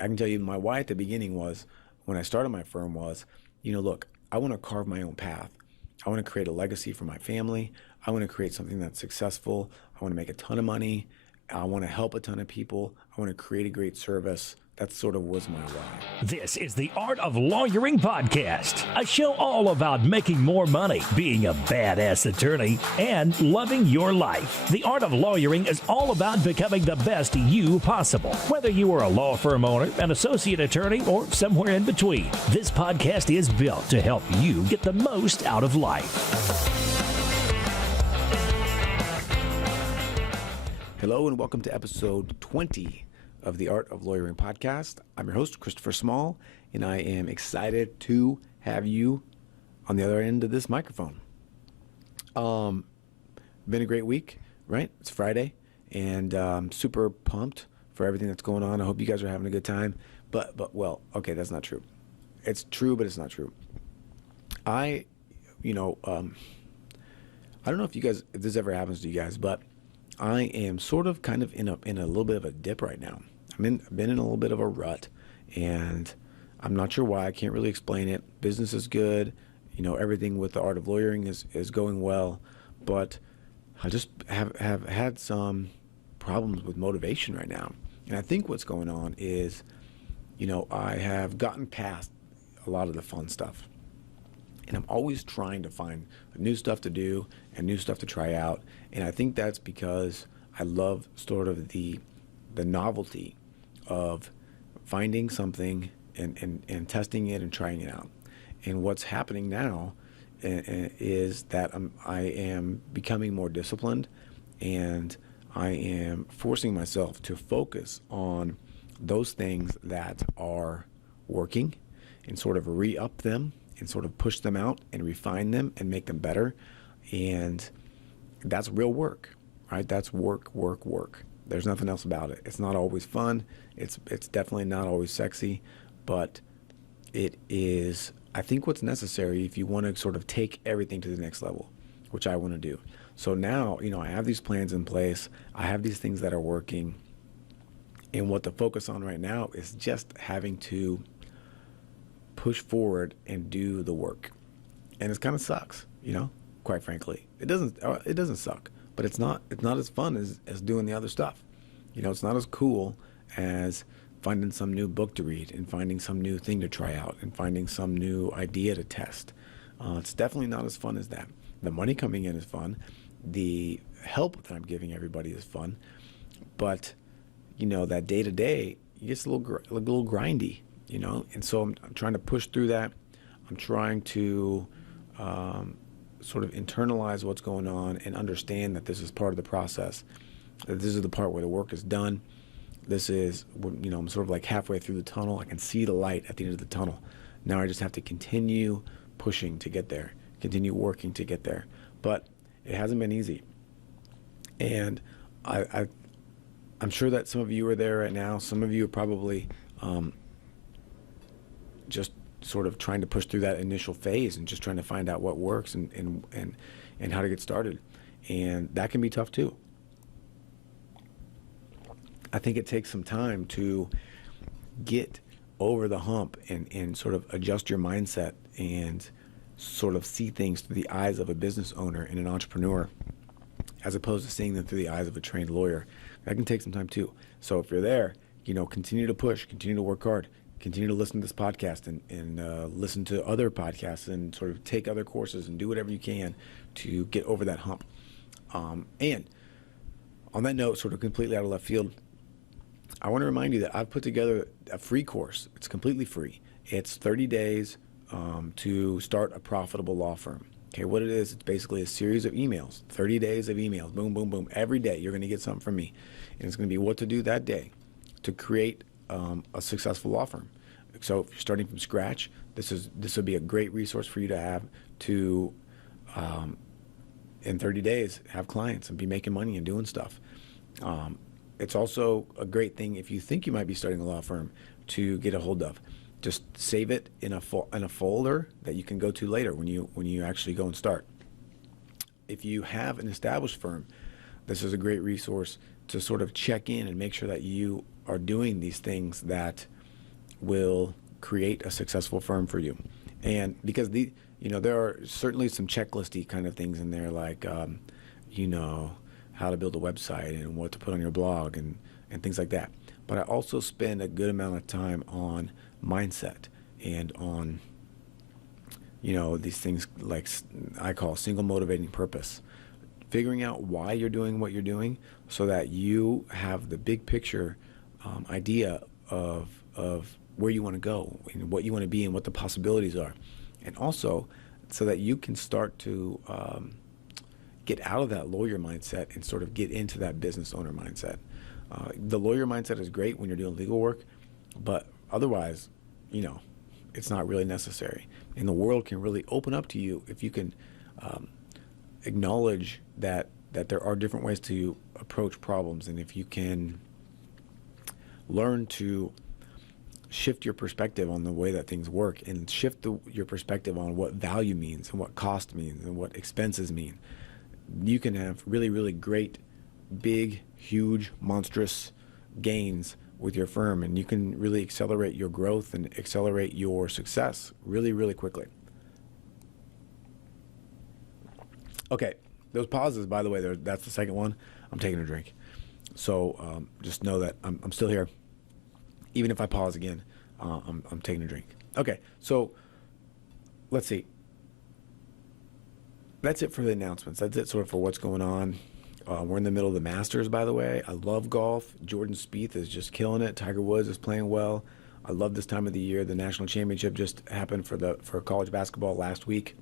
I can tell you my why at the beginning was when I started my firm was, look, I want to carve my own path. I want to create a legacy for my family. I want to create something that's successful. I want to make a ton of money. I want to help a ton of people. I want to create a great service. That sort of was my why. This is the Art of Lawyering Podcast, a show all about making more money, being a badass attorney, and loving your life. The Art of Lawyering is all about becoming the best you possible. Whether you are a law firm owner, an associate attorney, or somewhere in between, this podcast is built to help you get the most out of life. Hello and welcome to episode 20 of the Art of Lawyering Podcast. I'm your host, Christopher Small, and I am excited to have you on the other end of this microphone. Been a great week, right? It's Friday, and I'm super pumped for everything that's going on. I hope you guys are having a good time. Well, okay, that's not true. It's true, but it's not true. I don't know if this ever happens to you guys, but I am sort of kind of in a little bit of a dip right now. I've been in a little bit of a rut, and I'm not sure why. I can't really explain it. Business is good. Everything with the art of lawyering is going well, but I just have had some problems with motivation right now. And I think what's going on is, I have gotten past a lot of the fun stuff. And I'm always trying to find new stuff to do and new stuff to try out. And I think that's because I love sort of the novelty of finding something and testing it and trying it out. And what's happening now is that I am becoming more disciplined, and I am forcing myself to focus on those things that are working and sort of re-up them and sort of push them out and refine them and make them better. And that's real work, right? That's work. There's nothing else about it. It's not always fun. It's definitely not always sexy, but it is, I think, what's necessary if you want to sort of take everything to the next level, which I want to do. So now, I have these plans in place. I have these things that are working. And what to focus on right now is just having to push forward and do the work. And it kind of sucks, quite frankly. It doesn't suck, but it's not as fun as doing the other stuff. It's not as cool as finding some new book to read and finding some new thing to try out and finding some new idea to test. It's definitely not as fun as that. The money coming in is fun. The help that I'm giving everybody is fun. But, that day to day, it gets a little grindy, and so I'm trying to push through that. I'm trying to sort of internalize what's going on and understand that this is part of the process, that this is the part where the work is done. This is, I'm sort of like halfway through the tunnel. I can see the light at the end of the tunnel. Now I just have to continue pushing to get there, continue working to get there. But it hasn't been easy. And I'm sure that some of you are there right now. Some of you are probably just sort of trying to push through that initial phase and just trying to find out what works and how to get started. And that can be tough too. I think it takes some time to get over the hump and sort of adjust your mindset and sort of see things through the eyes of a business owner and an entrepreneur, as opposed to seeing them through the eyes of a trained lawyer. That can take some time too. So if you're there, continue to push, continue to work hard, continue to listen to this podcast and listen to other podcasts and sort of take other courses and do whatever you can to get over that hump. And on that note, sort of completely out of left field, I want to remind you that I've put together a free course. It's completely free. It's 30 days to start a profitable law firm. Okay, what it is, it's basically a series of emails, 30 days of emails, boom, boom, boom. Every day you're going to get something from me. And it's going to be what to do that day to create a successful law firm. So if you're starting from scratch, this would be a great resource for you to have to, in 30 days, have clients and be making money and doing stuff. It's also a great thing if you think you might be starting a law firm to get a hold of. Just save it in a folder that you can go to later when you actually go and start. If you have an established firm, this is a great resource to sort of check in and make sure that you are doing these things that will create a successful firm for you. And because there are certainly some checklisty kind of things in there, like, how to build a website and what to put on your blog and things like that. But I also spend a good amount of time on mindset and on, these things like I call single motivating purpose. Figuring out why you're doing what you're doing so that you have the big picture idea of where you want to go and what you want to be and what the possibilities are. And also so that you can start to get out of that lawyer mindset and sort of get into that business owner mindset. The lawyer mindset is great when you're doing legal work, but otherwise, it's not really necessary. And the world can really open up to you if you can acknowledge that there are different ways to approach problems, and if you can learn to shift your perspective on the way that things work and shift your perspective on what value means and what cost means and what expenses mean, you can have really, really great, big, huge, monstrous gains with your firm, and you can really accelerate your growth and accelerate your success really, really quickly. Okay, those pauses, by the way, that's the second one. I'm taking a drink. So just know that I'm still here. Even if I pause again, I'm taking a drink. Okay, so let's see. That's it for the announcements. That's it sort of for what's going on. We're in the middle of the Masters, by the way. I love golf. Jordan Spieth is just killing it. Tiger Woods is playing well. I love this time of the year. The national championship just happened for college basketball last week.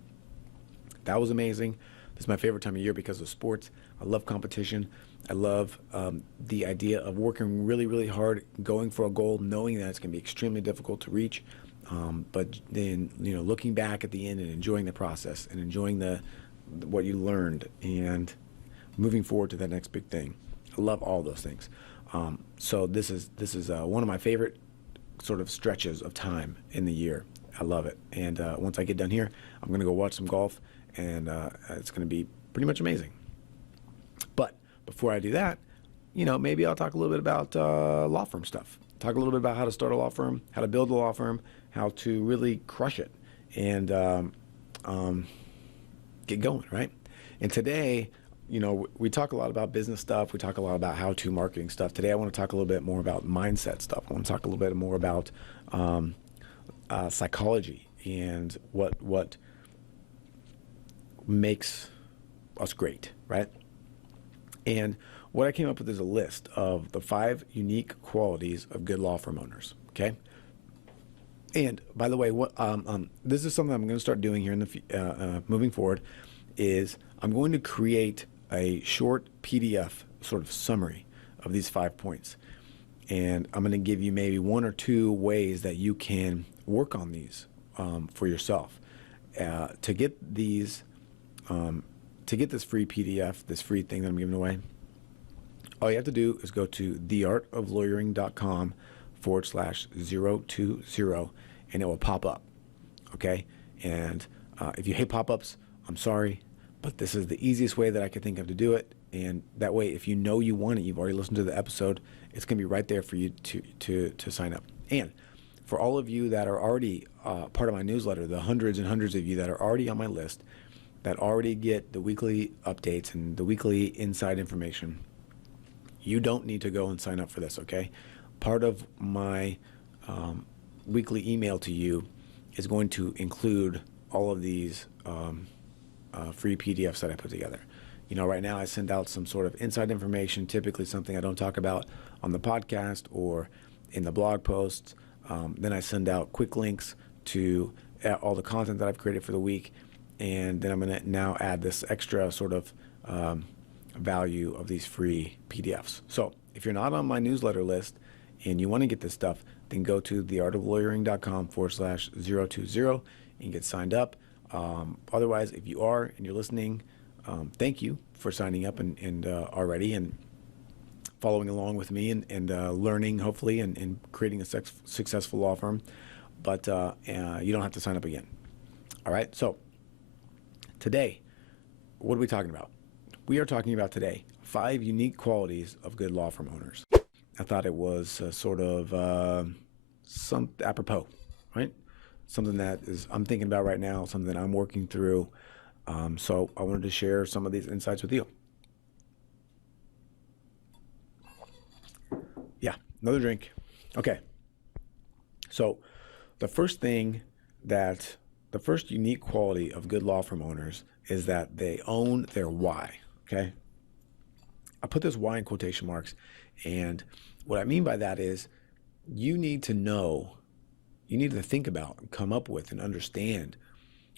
That was amazing. This is my favorite time of year because of sports. I love competition. I love the idea of working really, really hard, going for a goal, knowing that it's going to be extremely difficult to reach, but then looking back at the end and enjoying the process and enjoying what you learned and moving forward to that next big thing. I love all those things. So this is one of my favorite sort of stretches of time in the year. I love it. And once I get done here, I'm going to go watch some golf, and it's going to be pretty much amazing. But before I do that, maybe I'll talk a little bit about law firm stuff. Talk a little bit about how to start a law firm, how to build a law firm, how to really crush it, and get going, right? And today, we talk a lot about business stuff. We talk a lot about how-to marketing stuff. Today, I want to talk a little bit more about mindset stuff. I want to talk a little bit more about psychology and what makes us great, right? And what I came up with is a list of the 5 unique qualities of good law firm owners, okay? And by the way, this is something I'm going to start doing here in the moving forward, is I'm going to create a short PDF sort of summary of these 5 points. And I'm going to give you maybe 1 or 2 ways that you can work on these for yourself. To get these, to get this free PDF, this free thing that I'm giving away, all you have to do is go to theartoflawyering.com/020, and it will pop up, okay? And if you hate pop-ups, I'm sorry, but this is the easiest way that I could think of to do it. And that way, if you want it, you've already listened to the episode, it's going to be right there for you to sign up. And for all of you that are already part of my newsletter, the hundreds and hundreds of you that are already on my list, that already get the weekly updates and the weekly inside information, you don't need to go and sign up for this, okay? Part of my weekly email to you is going to include all of these free PDFs that I put together. Right now I send out some sort of inside information, typically something I don't talk about on the podcast or in the blog posts. Then I send out quick links to all the content that I've created for the week. And then I'm going to now add this extra sort of value of these free PDFs. So if you're not on my newsletter list and you want to get this stuff, then go to theartoflawyering.com/020 and get signed up. Otherwise, if you are and you're listening, thank you for signing up and already and following along with me and learning, hopefully, and creating a successful law firm. But you don't have to sign up again. All right? So today, what are we talking about? We are talking about today 5 unique qualities of good law firm owners. I thought it was sort of some apropos, right? Something that is I'm thinking about right now, something that I'm working through. So I wanted to share some of these insights with you. Yeah, another drink. Okay. So the first thing that the first unique quality of good law firm owners is that they own their why. Okay. I put this why in quotation marks. And what I mean by that is you need to know, you need to think about, come up with, and understand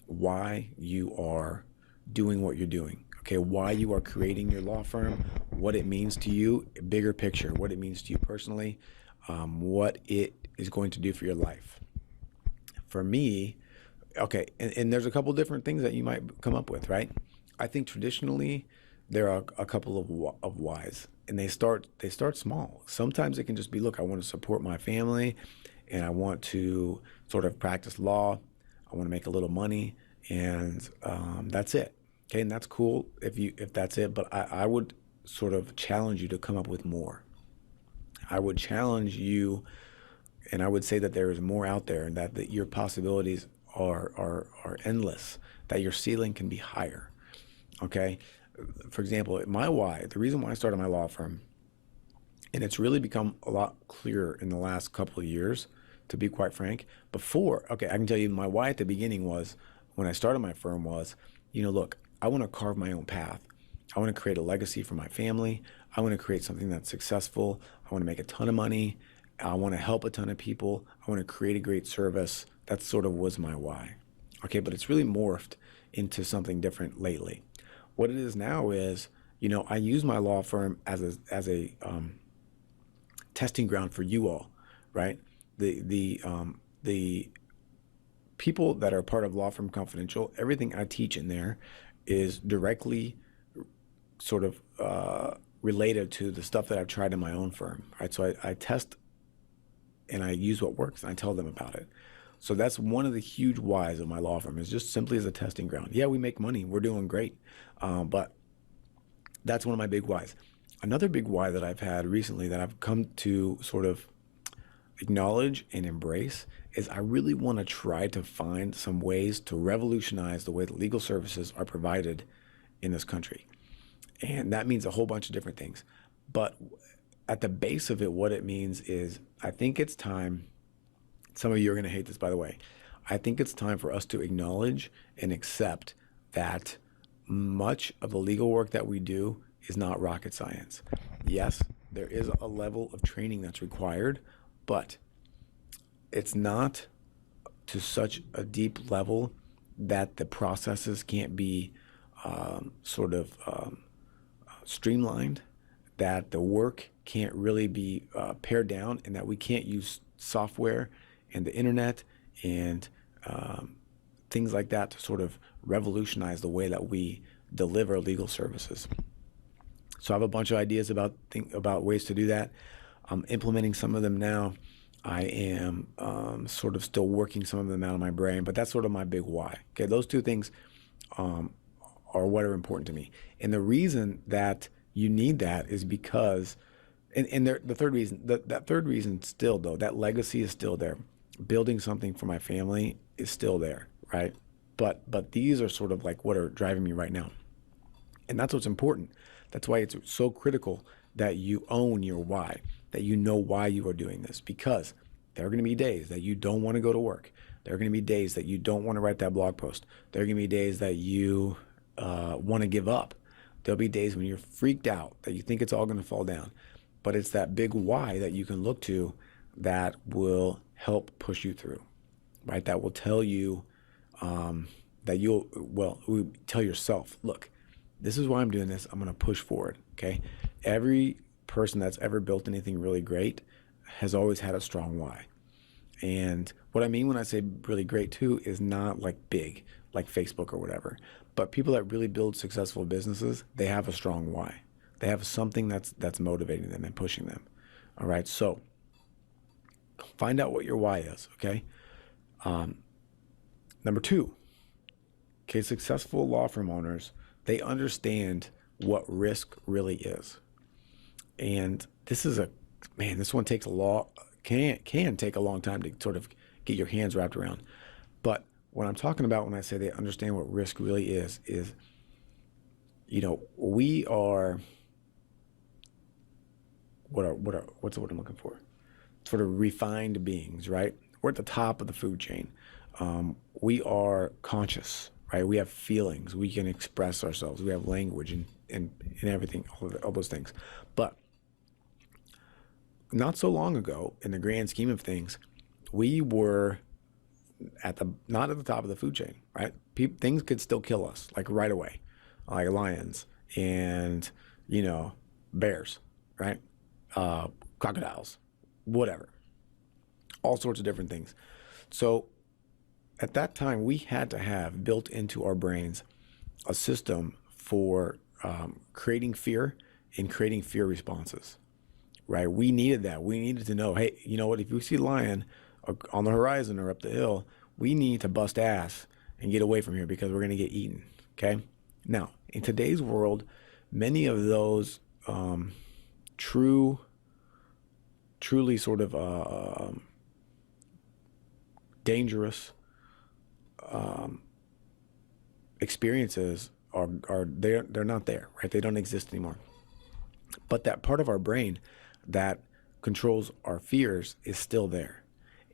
why you are doing what you're doing. Okay, why you are creating your law firm, what it means to you, bigger picture, what it means to you personally, what it is going to do for your life. For me, okay, and there's a couple different things that you might come up with, right? I think traditionally there are a couple of whys, and they start small. Sometimes it can just be, look, I want to support my family, and I want to sort of practice law. I want to make a little money, and that's it. Okay, and that's cool if that's it. But I would sort of challenge you to come up with more. I would challenge you, and I would say that there is more out there, and that your possibilities are endless. That your ceiling can be higher. Okay, for example, my why, the reason why I started my law firm, and it's really become a lot clearer in the last couple of years, to be quite frank. Before, okay, I can tell you my why at the beginning was, when I started my firm was, look, I want to carve my own path. I want to create a legacy for my family. I want to create something that's successful. I want to make a ton of money. I want to help a ton of people. I want to create a great service. That sort of was my why. Okay, but it's really morphed into something different lately. What it is now is, I use my law firm as a testing ground for you all, right? The people that are part of Law Firm Confidential, everything I teach in there is directly sort of related to the stuff that I've tried in my own firm, right? So I test and I use what works and I tell them about it. So that's one of the huge whys of my law firm, is just simply as a testing ground. Yeah, we make money, we're doing great, but that's one of my big whys. Another big why that I've had recently that I've come to sort of acknowledge and embrace is I really want to try to find some ways to revolutionize the way that legal services are provided in this country. And that means a whole bunch of different things. But at the base of it, what it means is I think it's time, some of you are going to hate this, by the way, I think it's time for us to acknowledge and accept that much of the legal work that we do is not rocket science. Yes, there is a level of training that's required, but it's not to such a deep level that the processes can't be streamlined, that the work can't really be pared down, and that we can't use software and the internet and things like that to sort of revolutionize the way that we deliver legal services. So I have a bunch of ideas about ways to do that. I'm implementing some of them now. I am sort of still working some of them out of my brain, but that's sort of my big why. Okay, those two things are what are important to me. And the reason that you need that is because, the third reason, that third reason still, though, that legacy is still there. Building something for my family is still there, right? But these are sort of like what are driving me right now. And that's what's important. That's why it's so critical that you own your why, that you know why you are doing this, because there are going to be days that you don't want to go to work. There are going to be days that you don't want to write that blog post. There are going to be days that you want to give up. There'll be days when you're freaked out, that you think it's all going to fall down. But it's that big why that you can look to that will help push you through, right? That will tell you tell yourself, look, this is why I'm doing this. I'm going to push forward, okay? Every person that's ever built anything really great has always had a strong why. And what I mean when I say really great too is not like big, like Facebook or whatever, but people that really build successful businesses, they have a strong why. They have something that's motivating them and pushing them. All right, so find out what your why is, okay? Number two, okay, successful law firm owners, they understand what risk really is. And this one takes can take a long time to sort of get your hands wrapped around. But what I'm talking about when I say they understand what risk really is, we are what's the word I'm looking for? Sort of refined beings, right? We're at the top of the food chain. We are conscious, right? We have feelings. We can express ourselves. We have language and everything, all those things. But not so long ago, in the grand scheme of things, we were not at the top of the food chain, right? Things could still kill us, like right away, like lions and bears, right? Crocodiles, whatever, all sorts of different things. So at that time, we had to have built into our brains a system for creating fear and creating fear responses, right? We needed that. We needed to know, hey, you know what? If we see a lion on the horizon or up the hill, we need to bust ass and get away from here because we're going to get eaten, okay? Now, in today's world, many of those truly sort of dangerous experiences are they're not there, right? They don't exist anymore. But that part of our brain that controls our fears is still there,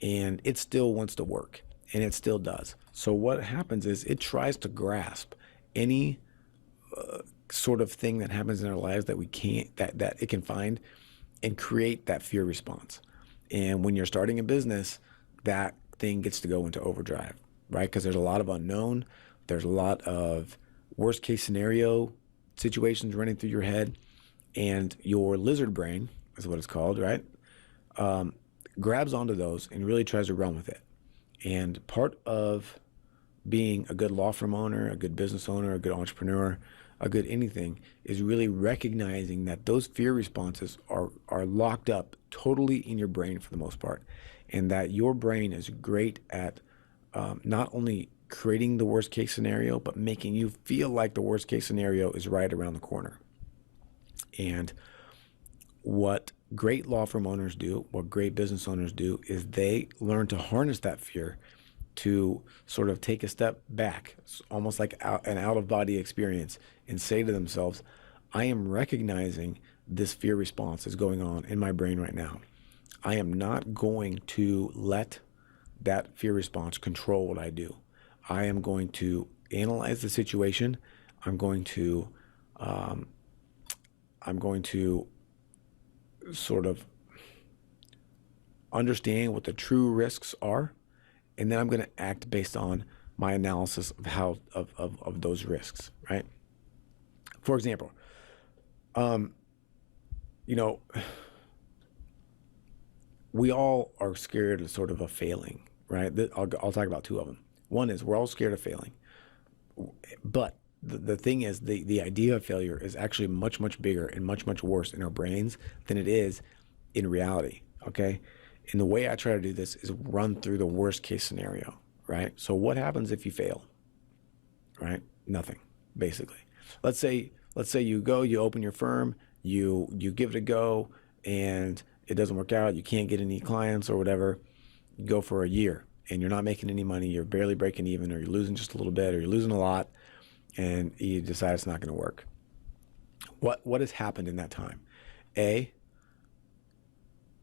and it still wants to work, and it still does. So what happens is it tries to grasp any sort of thing that happens in our lives that we can't that it can find and create that fear response. And when you're starting a business, that thing gets to go into overdrive, right? Because there's a lot of unknown. There's a lot of worst case scenario situations running through your head, and your lizard brain is what it's called, right? Grabs onto those and really tries to run with it. And part of being a good law firm owner, a good business owner, a good entrepreneur, a good anything is really recognizing that those fear responses are locked up totally in your brain for the most part, and that your brain is great at not only creating the worst case scenario, but making you feel like the worst case scenario is right around the corner. And what great law firm owners do, what great business owners do, is they learn to harness that fear to sort of take a step back, almost like an out-of-body experience, and say to themselves, I am recognizing this fear response is going on in my brain right now. I am not going to let that fear response control what I do. I am going to analyze the situation. I'm going to sort of understand what the true risks are, and then I'm going to act based on my analysis of how of those risks, right? For example, we all are scared of sort of a failing, right? I'll talk about two of them. One is we're all scared of failing, but the thing is the idea of failure is actually much, much bigger and much, much worse in our brains than it is in reality, okay? And the way I try to do this is run through the worst case scenario, right? So what happens if you fail, right? Nothing, basically. Let's say you open your firm, you give it a go, and it doesn't work out. You can't get any clients or whatever. You go for a year, and you're not making any money. You're barely breaking even, or you're losing just a little bit, or you're losing a lot, and you decide it's not going to work. What has happened in that time?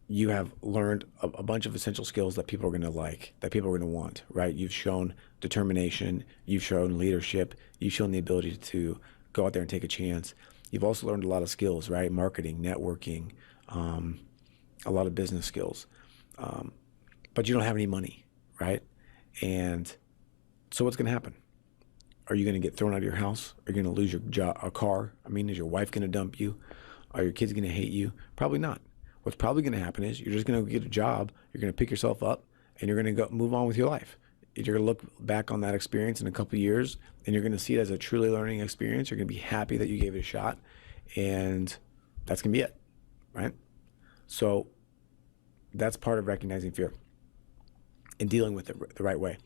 You have learned a bunch of essential skills that people are going to like, that people are going to want, right? You've shown determination, you've shown leadership, you've shown the ability to go out there and take a chance. You've also learned a lot of skills, right? Marketing, networking, a lot of business skills. But you don't have any money, right? And so what's going to happen? Are you going to get thrown out of your house? Are you going to lose your job, a car? I mean, is your wife going to dump you? Are your kids going to hate you? Probably not. What's probably going to happen is you're just going to get a job, you're going to pick yourself up, and you're going to go move on with your life. You're going to look back on that experience in a couple of years, and you're going to see it as a truly learning experience. You're going to be happy that you gave it a shot, and that's going to be it, right? So that's part of recognizing fear and dealing with it the right way.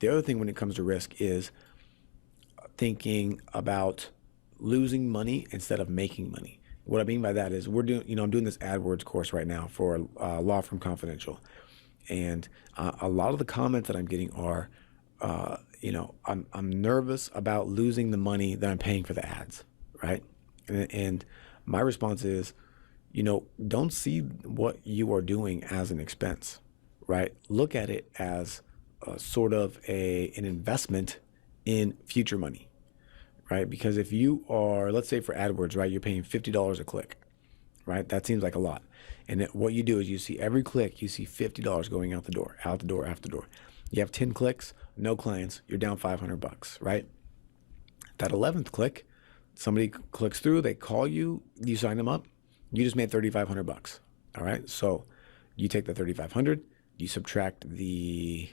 The other thing when it comes to risk is thinking about losing money instead of making money. What I mean by that is I'm doing this AdWords course right now for Law Firm Confidential. And a lot of the comments that I'm getting are, I'm nervous about losing the money that I'm paying for the ads, right? And my response is, don't see what you are doing as an expense, right? Look at it as a sort of an investment in future money, right? Because if you are, let's say for AdWords, right, you're paying $50 a click, right? That seems like a lot. And what you do is you see every click, you see $50 going out the door, out the door, out the door. You have 10 clicks, no clients, you're down $500, right? That 11th click, somebody clicks through, they call you, you sign them up, you just made $3,500. All right. So you take the 3,500, you subtract the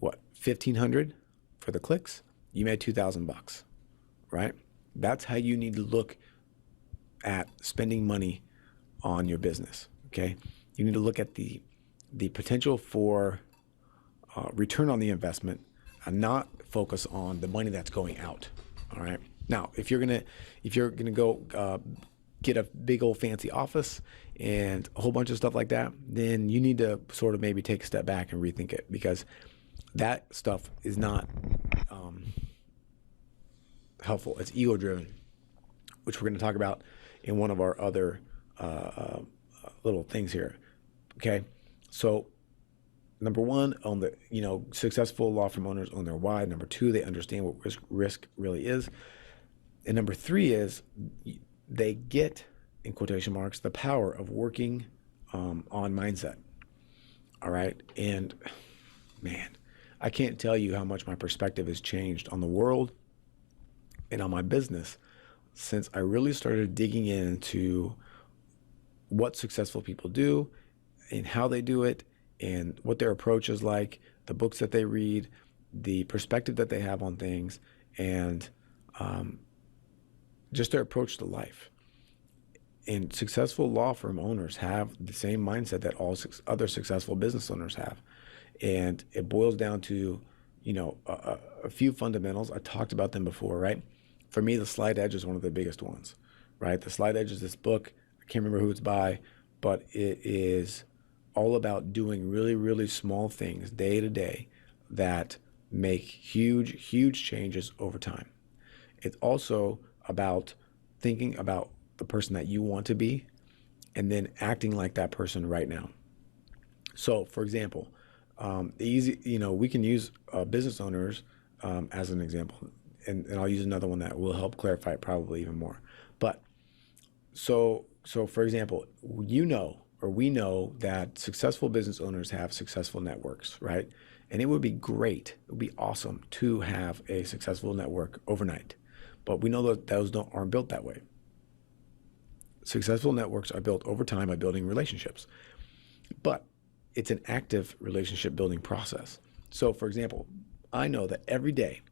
1,500 for the clicks, you made $2,000, right? That's how you need to look at spending money on your business. Okay. You need to look at the potential for return on the investment and not focus on the money that's going out. All right. Now, if you're gonna go get a big old fancy office and a whole bunch of stuff like that, then you need to sort of maybe take a step back and rethink it, because that stuff is not helpful. It's ego driven, which we're going to talk about in one of our other little things here. Okay, so number one, on the successful law firm owners own their why. Number two, they understand what risk really is, and number three is they get, in quotation marks, the power of working on mindset. All right, and man, I can't tell you how much my perspective has changed on the world and on my business since I really started digging into what successful people do and how they do it and what their approach is like, the books that they read, the perspective that they have on things, and just their approach to life. And successful law firm owners have the same mindset that all other successful business owners have. And it boils down to, a few fundamentals. I talked about them before, right? For me, the Slight Edge is one of the biggest ones, right? The Slight Edge is this book. I can't remember who it's by, but it is all about doing really, really small things day to day that make huge, huge changes over time. It's also about thinking about the person that you want to be and then acting like that person right now. So, for example, we can use business owners as an example, and I'll use another one that will help clarify it probably even more. But so for example, we know that successful business owners have successful networks, right? And it would be great, it would be awesome to have a successful network overnight. But we know that those aren't built that way. Successful networks are built over time by building relationships. But it's an active relationship building process. So, for example, I know that every day,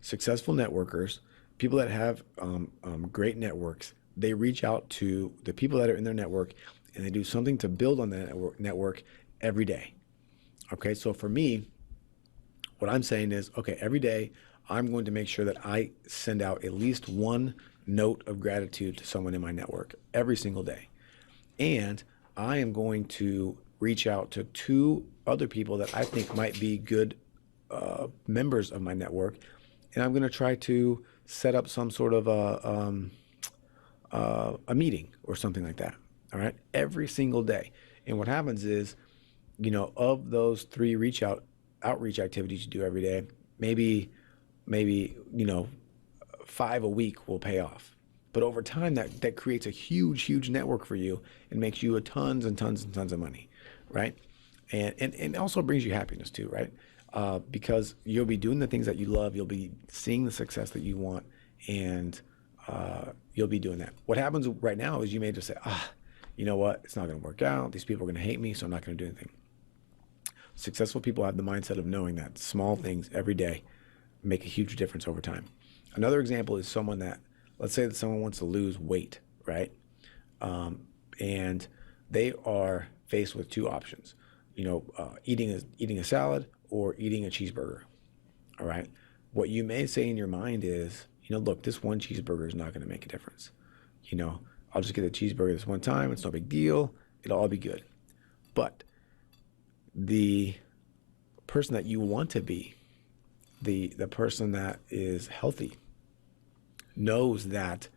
successful networkers, people that have great networks, they reach out to the people that are in their network and they do something to build on that network every day. Okay, so for me, what I'm saying is, okay, every day I'm going to make sure that I send out at least one note of gratitude to someone in my network every single day. And I am going to reach out to 2 other people that I think might be good members of my network, and I'm going to try to set up some sort of a meeting or something like that. All right, every single day. And what happens is, of those 3 outreach activities you do every day, maybe 5 a week will pay off. But over time, that creates a huge, huge network for you and makes you tons and tons and tons of money, right? And also brings you happiness too, right? Because you'll be doing the things that you love, you'll be seeing the success that you want, and you'll be doing that. What happens right now is you may just say, you know what? It's not going to work out. These people are going to hate me, so I'm not going to do anything. Successful people have the mindset of knowing that small things every day make a huge difference over time. Another example is let's say that someone wants to lose weight, right? And they are faced with 2 options, eating a salad or eating a cheeseburger. All right. What you may say in your mind is, look, this one cheeseburger is not going to make a difference. I'll just get a cheeseburger this one time. It's no big deal. It'll all be good. But the person that you want to be, the person that is healthy, knows that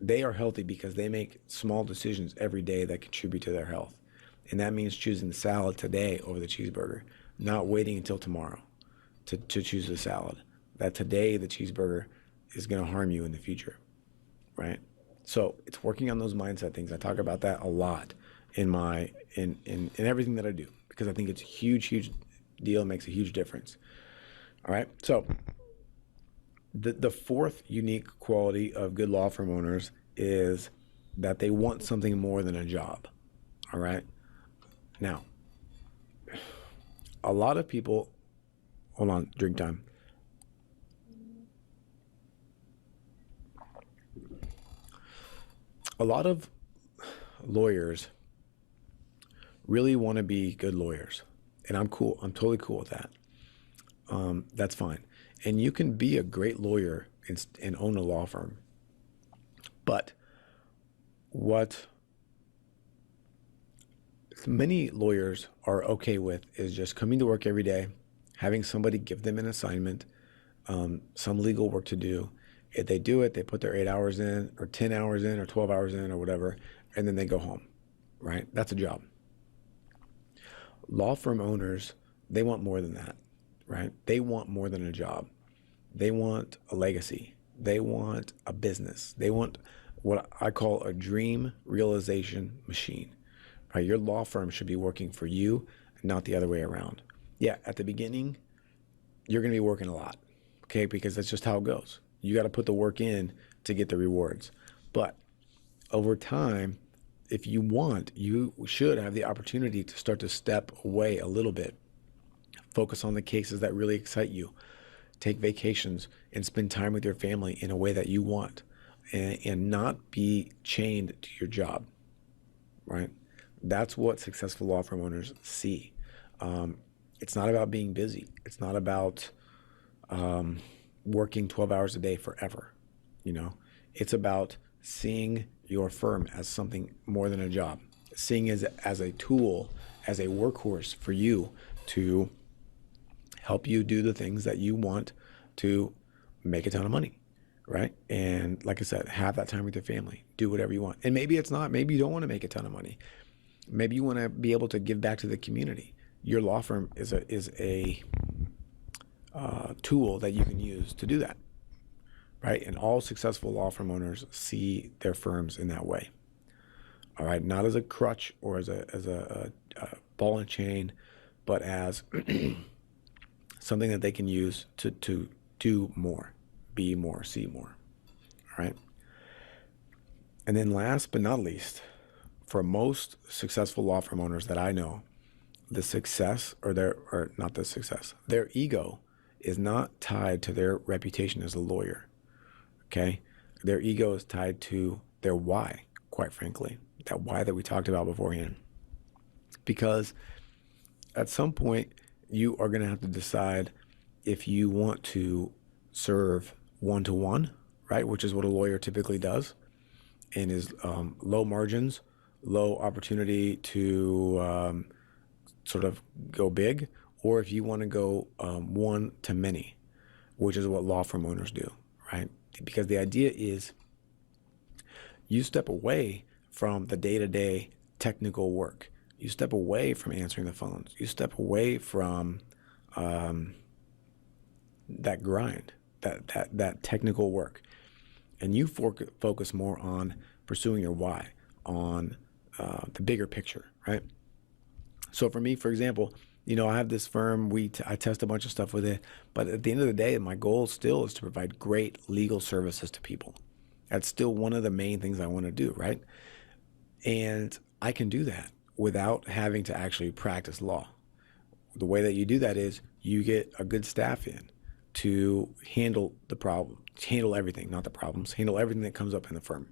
they are healthy because they make small decisions every day that contribute to their health. And that means choosing the salad today over the cheeseburger, not waiting until tomorrow to choose the salad. That today the cheeseburger is going to harm you in the future, right? So it's working on those mindset things. I talk about that a lot in everything that I do, because I think it's a huge deal. It makes a huge difference. All right. So the fourth unique quality of good law firm owners is that they want something more than a job. All right. Now, a lot of people, hold on, drink time. A lot of lawyers really want to be good lawyers, and I'm cool. I'm totally cool with that. That's fine. And you can be a great lawyer and own a law firm. But what many lawyers are okay with is just coming to work every day, having somebody give them an assignment, some legal work to do. If they do it, they put their 8 hours in, or 10 hours in, or 12 hours in, or whatever, and then they go home, right? That's a job. Law firm owners, they want more than that, right? They want more than a job. They want a legacy. They want a business. They want what I call a dream realization machine, right? Your law firm should be working for you, not the other way around. Yeah, at the beginning, you're going to be working a lot, okay? Because that's just how it goes. You got to put the work in to get the rewards. But over time, if you want, you should have the opportunity to start to step away a little bit. Focus on the cases that really excite you. Take vacations and spend time with your family in a way that you want, and not be chained to your job, right? That's what successful law firm owners see. It's not about being busy. It's not about working 12 hours a day forever. It's about seeing your firm as something more than a job, seeing it as a tool, as a workhorse for you to help you do the things that you want to make a ton of money, right? And like I said, have that time with your family, do whatever you want. And maybe it's not, maybe you don't want to make a ton of money. Maybe you want to be able to give back to the community. Your law firm is a tool that you can use to do that, right? And all successful law firm owners see their firms in that way. All right, not as a crutch or as a ball and chain, but as something that they can use to do more, be more, see more. All right. And then last but not least, for most successful law firm owners that I know, their ego is not tied to their reputation as a lawyer. Okay. Their ego is tied to their why, quite frankly, that why that we talked about beforehand. Because at some point, you are going to have to decide if you want to serve one-to-one, right, which is what a lawyer typically does, and is low margins, low opportunity to sort of go big, or if you want to go one-to-many, which is what law firm owners do, right? Because the idea is you step away from the day-to-day technical work. You step away from answering the phones. You step away from that grind, that technical work, and you focus more on pursuing your why, on the bigger picture, right? So for me, for example, I have this firm. I test a bunch of stuff with it, but at the end of the day, my goal still is to provide great legal services to people. That's still one of the main things I want to do, right? And I can do that without having to actually practice law. The way that you do that is you get a good staff in to handle the problem, handle everything, not the problems, handle everything that comes up in the firm.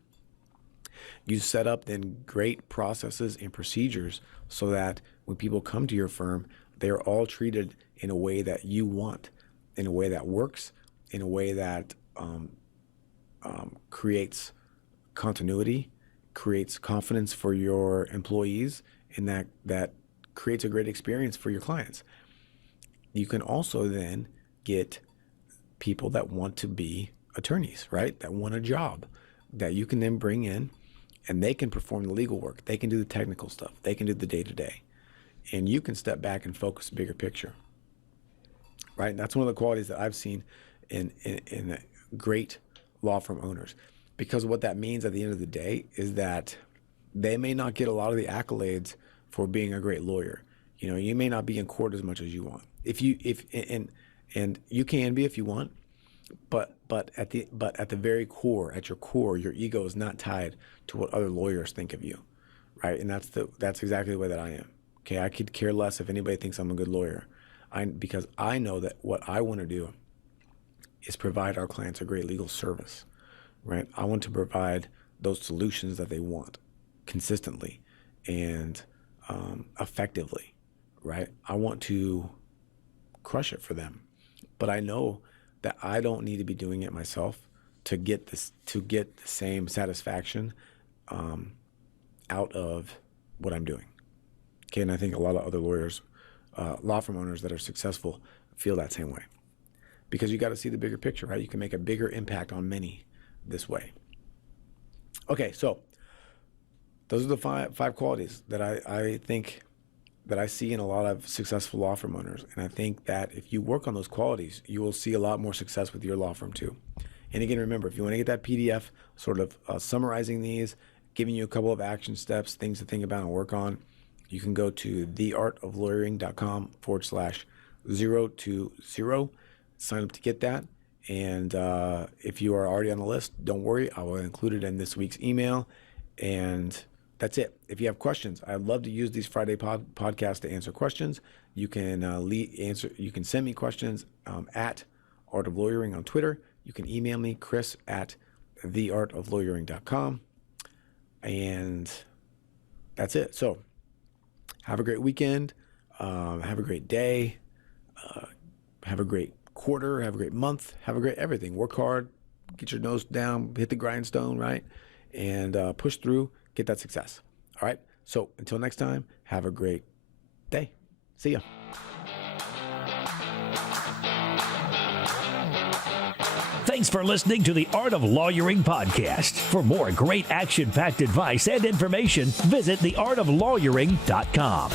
You set up then great processes and procedures so that when people come to your firm, they're all treated in a way that you want, in a way that works, in a way that creates continuity, creates confidence for your employees, and that creates a great experience for your clients. You can also then get people that want to be attorneys, right? That want a job that you can then bring in, and they can perform the legal work. They can do the technical stuff. They can do the day-to-day. And you can step back and focus bigger picture, right? And that's one of the qualities that I've seen in great law firm owners. Because what that means at the end of the day is that they may not get a lot of the accolades for being a great lawyer. You know, you may not be in court as much as you want. And you can be if you want, but at the very core, at your core, your ego is not tied to what other lawyers think of you, right? And that's exactly the way that I am. Okay, I could care less if anybody thinks I'm a good lawyer, because I know that what I want to do is provide our clients a great legal service, right? I want to provide those solutions that they want consistently and effectively, right? I want to crush it for them, but I know that I don't need to be doing it myself to get the same satisfaction out of what I'm doing. Okay, and I think a lot of other lawyers, law firm owners that are successful feel that same way, because you got to see the bigger picture, right? You can make a bigger impact on many this way. Okay, so those are the five qualities that I think that I see in a lot of successful law firm owners. And I think that if you work on those qualities, you will see a lot more success with your law firm too. And again, remember, if you want to get that PDF sort of summarizing these, giving you a couple of action steps, things to think about and work on, you can go to theartoflawyering.com/020. Sign up to get that. And if you are already on the list, don't worry, I will include it in this week's email. And that's it. If you have questions, I'd love to use these Friday podcasts to answer questions. You can You can send me questions at Art of Lawyering on Twitter. You can email me, chris@theartoflawyering.com. And that's it. So have a great weekend. Have a great day. Have a great quarter. Have a great month. Have a great everything. Work hard. Get your nose down. Hit the grindstone, right? And push through. Get that success. All right. So until next time, have a great day. See ya. Thanks for listening to the Art of Lawyering podcast. For more great action-packed advice and information, visit theartoflawyering.com.